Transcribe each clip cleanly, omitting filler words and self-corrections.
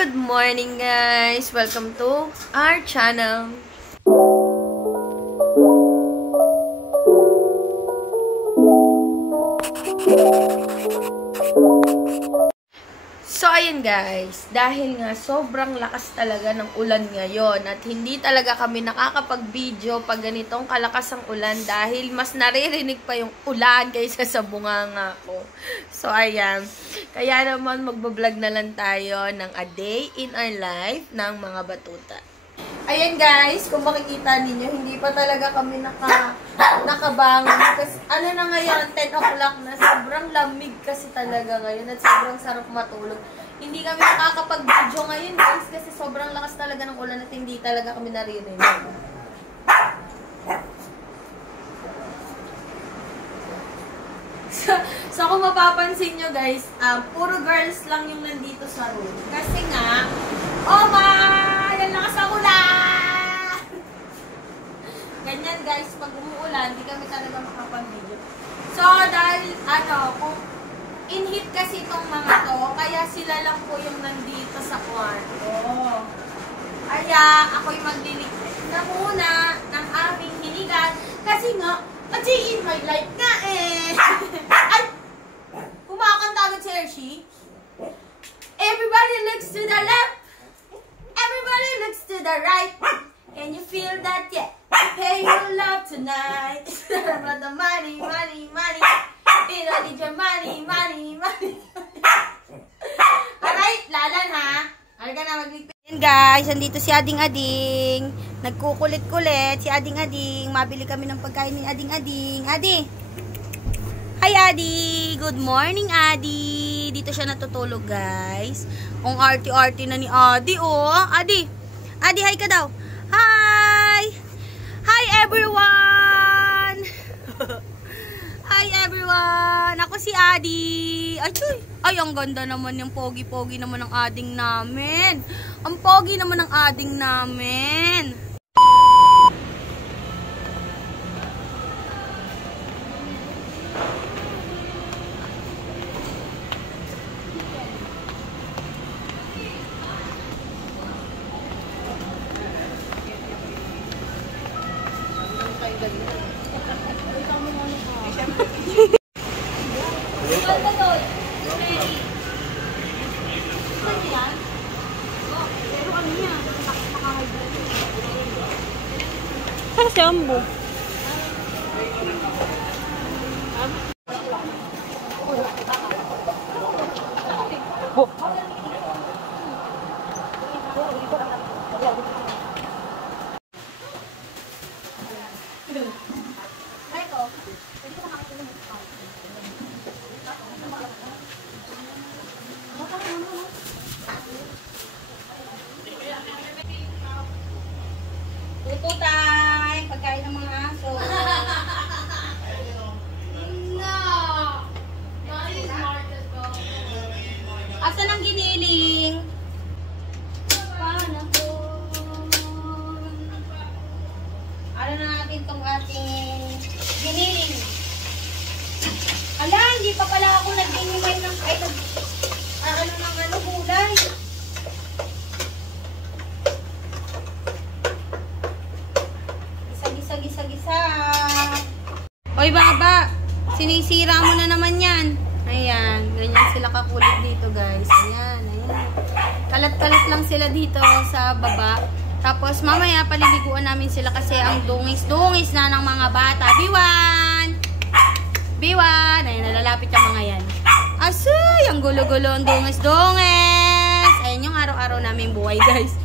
Good morning guys! Welcome to our channel. So ayan guys, dahil nga sobrang lakas talaga ng ulan ngayon at hindi talaga kami nakakapag-video pag ganitong kalakas ang ulan dahil mas naririnig pa yung ulan kaysa sa bunganga ko. So ayan, kaya naman magbablog na lang tayo ng a day in our life ng mga batuta. Ayan guys, kung makikita ninyo, hindi pa talaga kami nakabangon. Kasi ano na ngayon, 10 o'clock na. Sobrang lamig kasi talaga ngayon at sobrang sarap matulog. Hindi kami nakakapag-video ngayon guys kasi sobrang lakas talaga ng ulan at hindi talaga kami naririnig. So kung mapapansin nyo guys, puro girls lang yung nandito sa room. Kasi nga, oh my! Ang lakas ang ulan! Ganyan guys, pag umuulan, hindi kami talaga makapag-video. So dahil, kung in-hit kasi itong mga to, kaya sila lang po yung nandito sa kwarto. Kaya ako'y magliligtas na muna ng aming hinigan. Kasi nga, a day in my life nga eh! Ay! Kumakanta agad si Hershey. Everybody looks to the left. Everybody looks to the right. Can you feel that? Yeah. Pay your love tonight. But the money, money, money. You don't need your money, money, money. Alright, lalan ha. Halika na magligpit. Guys, andito si Ading-Ading. Nagkukulit-kulit si Ading-Ading. Mabili kami ng pagkain ni Ading-Ading. Adi! Hi Adi! Good morning Adi! Dito siya natutulog guys. Ang arty-arty na ni Adi oh. Adi! Adi, hi ka daw! Hi! Hi everyone! Hi everyone! Ako si Adi! Ay, chuy! Ay, ang ganda naman yung pogi-pogi naman ng ading namin. Ang pogi naman ng ading namin. Sambo. Tututay, pagkain ng mga aso. No. Asan ang giniling? Ano na natin tong ating giniling? Ala, hindi pa pala ako nag-inimay ng gulay. Gisa-gisa. Oy baba, sinisira mo na naman yan. Ayan, ganyan sila kakulit dito guys. Ayan, ayan. Kalat-kalat lang sila dito sa baba. Tapos mamaya paliliguan namin sila kasi ang dungis-dungis na ng mga bata. Biwan! Biwan! Ayan, nalalapit yung mga yan. Asoy, ang gulo-gulo ang dungis-dungis. Ayan yung araw-araw naming buhay guys.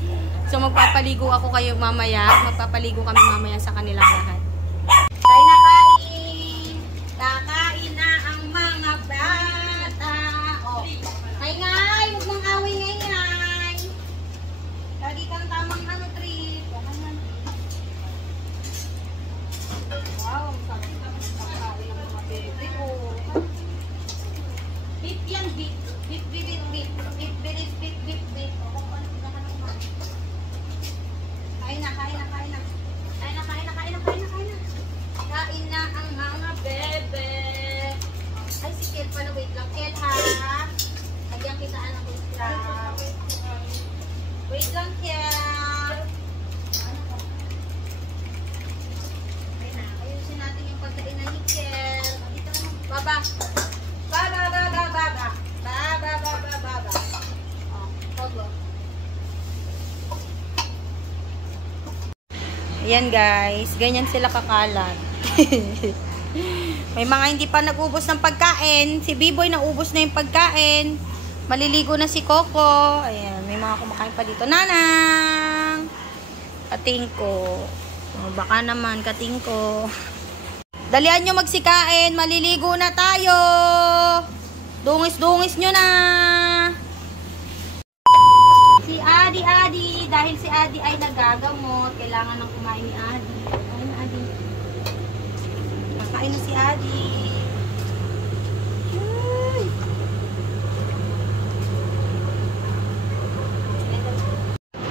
So magpapaligo ako kayo mamaya. Magpapaligo kami mamaya sa kanilang lahat. Kain na kain! Kakain na ang mga bata. Oh. Ngay-ngay! Huwag mong away ngay-ngay. Lagi kang tamang trip. Wow, sabi ka kakain ng mga bebe ko. Beef yan, beef. Beef, beef, beef, beef. Beef, beef, beef, beef, beef. Kain na, kain na, kain na. Kain na, kain na, kain na, kain na. Ayan guys, ganyan sila kakalat. May mga hindi pa nag-ubos ng pagkain. Si B-Boy naubos na yung pagkain. Maliligo na si Coco. Ayan, may mga kumakain pa dito. Nanang! Kating ko. Oh, baka naman, kating ko. Dalian nyo magsikain. Maliligo na tayo. Dungis-dungis nyo na. Si Adi, dahil si Adi ay nagagamot, kailangan ng kumain ni Adi. Kain na, Adi. Kakain na si Adi.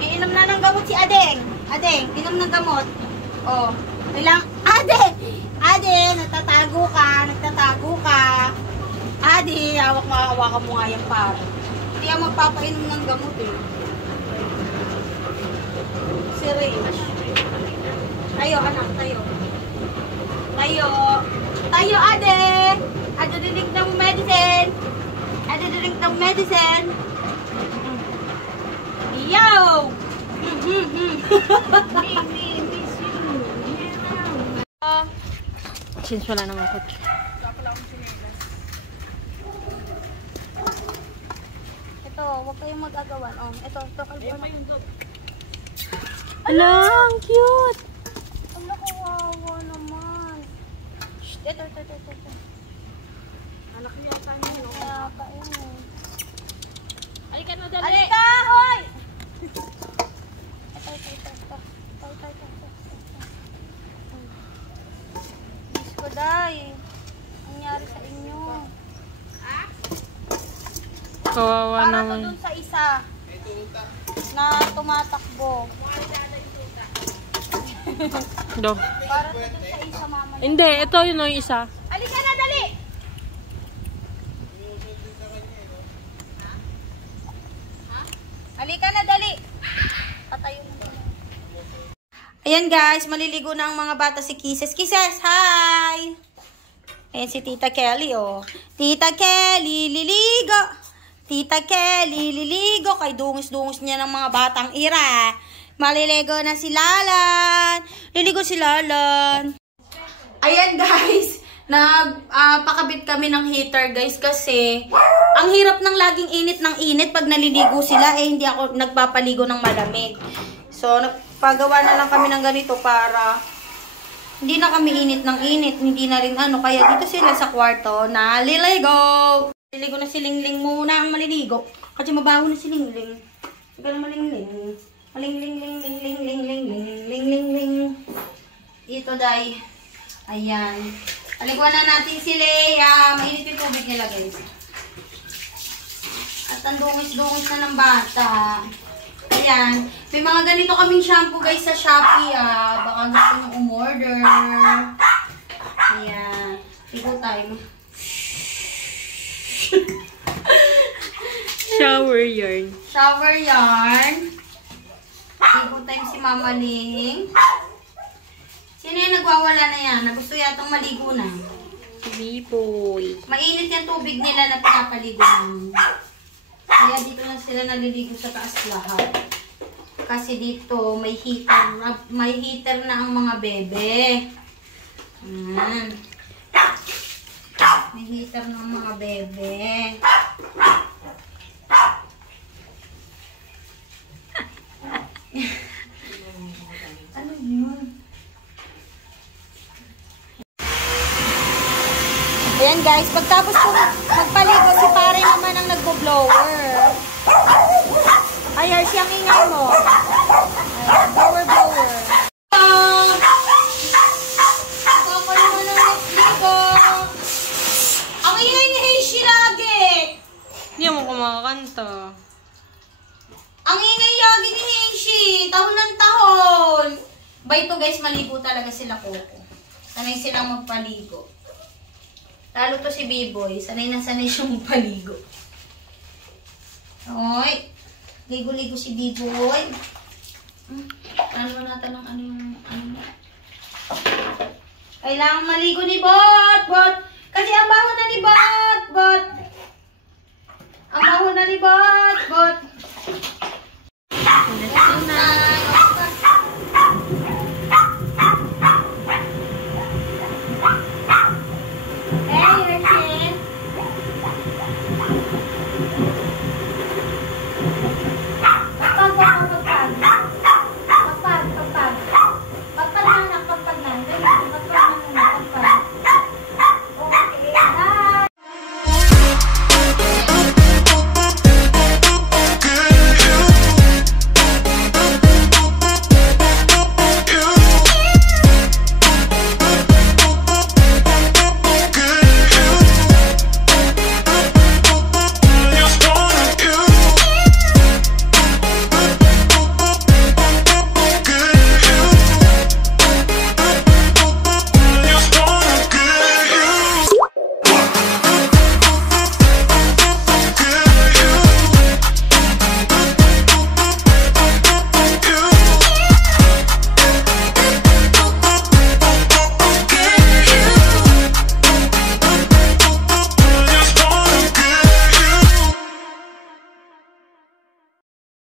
Iinom na ng gamot si Adeng. Adeng, inom ng gamot. Oh, kailangan. Adeng, nagtatago ka. Adi, hawak mo nga yung paro. Hindi ako magpapainom ng gamot eh. Syringe. Tayo, anak, tayo. Tayo, Ade! Ade, dinig ng medicine! Yo! Since wala naman ko. Ito, huwag kayong mag-agawan. Oh, ito, kalbuan. Ala, ang cute! Ala, kawawa naman. Shh, ito. Anak niya yata niya. Kaya pa yun. Halika na, dali! Halika, hoy! Ito. Diyos ko, day. Ang nangyari sa inyo. Kawawa para naman. Para dun sa isa na tumatakbo. Do. Para dun sa isa, mama. Hindi, ito yun yung isa. Alika na, dali! Alika na, dali! Patayo na. Ayan guys, maliligo na ang mga bata si Kisses. Kisses, hi! Ayan si Tita Kelly, oh. Tita Kelly, liligo! Tita Kelly, liligo. Kay dungis-dungis niya ng mga batang ira. Maliligo na si Lalan. Liligo si Lalan. Ayan guys, nagpakabit kami ng heater guys kasi ang hirap ng laging init ng init pag naliligo sila. Eh, hindi ako nagpapaligo ng malamig. So, nagpagawa na lang kami ng ganito para hindi na kami init ng init. Hindi na rin ano. Kaya dito sila sa kwarto na liligo. Maliligo na si Lingling muna ang maliligo. Kasi mabaho na si Lingling. Sige na malingling. Maling. Ito, day. Ayan. Paliguan na natin si Leia. Mainit yung tubig nila, guys. At ang dungis-dungis na ng bata. Ayan. May mga ganito kaming shampoo, guys, sa Shopee, Baka gusto nyo umorder. Ayan. Ligo tayo. Shower yarn. Ligo time si Mama Ling. Sino yung nagwawala na yan? Nagusto yatang maligo na. B-Boy. Mainit yung tubig nila na pinapaligo na. Kaya dito na sila naliligo sa taas lahat. Kasi dito may heater na ang mga bebe. Ayan. May heater na ang mga bebe. Ano yun? Ayan guys, pagtapos kong magpaligo, si pare naman ang nagbo-blower. Ay, Hershey, ang ingay mo. Ayan, blower. Ako naman ang nagligo. Ang ingay ni Hershey lagi. Hindi mo kumakanta. Ang ingay lagi ni Hershey. Tahon ng tahon. Ba ito guys, maligo talaga sila Coco. Sanay silang magpaligo. Lalo to si B-Boy. Sanay na sanay siyang magpaligo. Oy. Ligo-ligo si B-Boy. Ano natin ng ano yung ano. Kailangan maligo ni Bot. Kasi ang baho na ni Bot. Ang baho na ni Bot.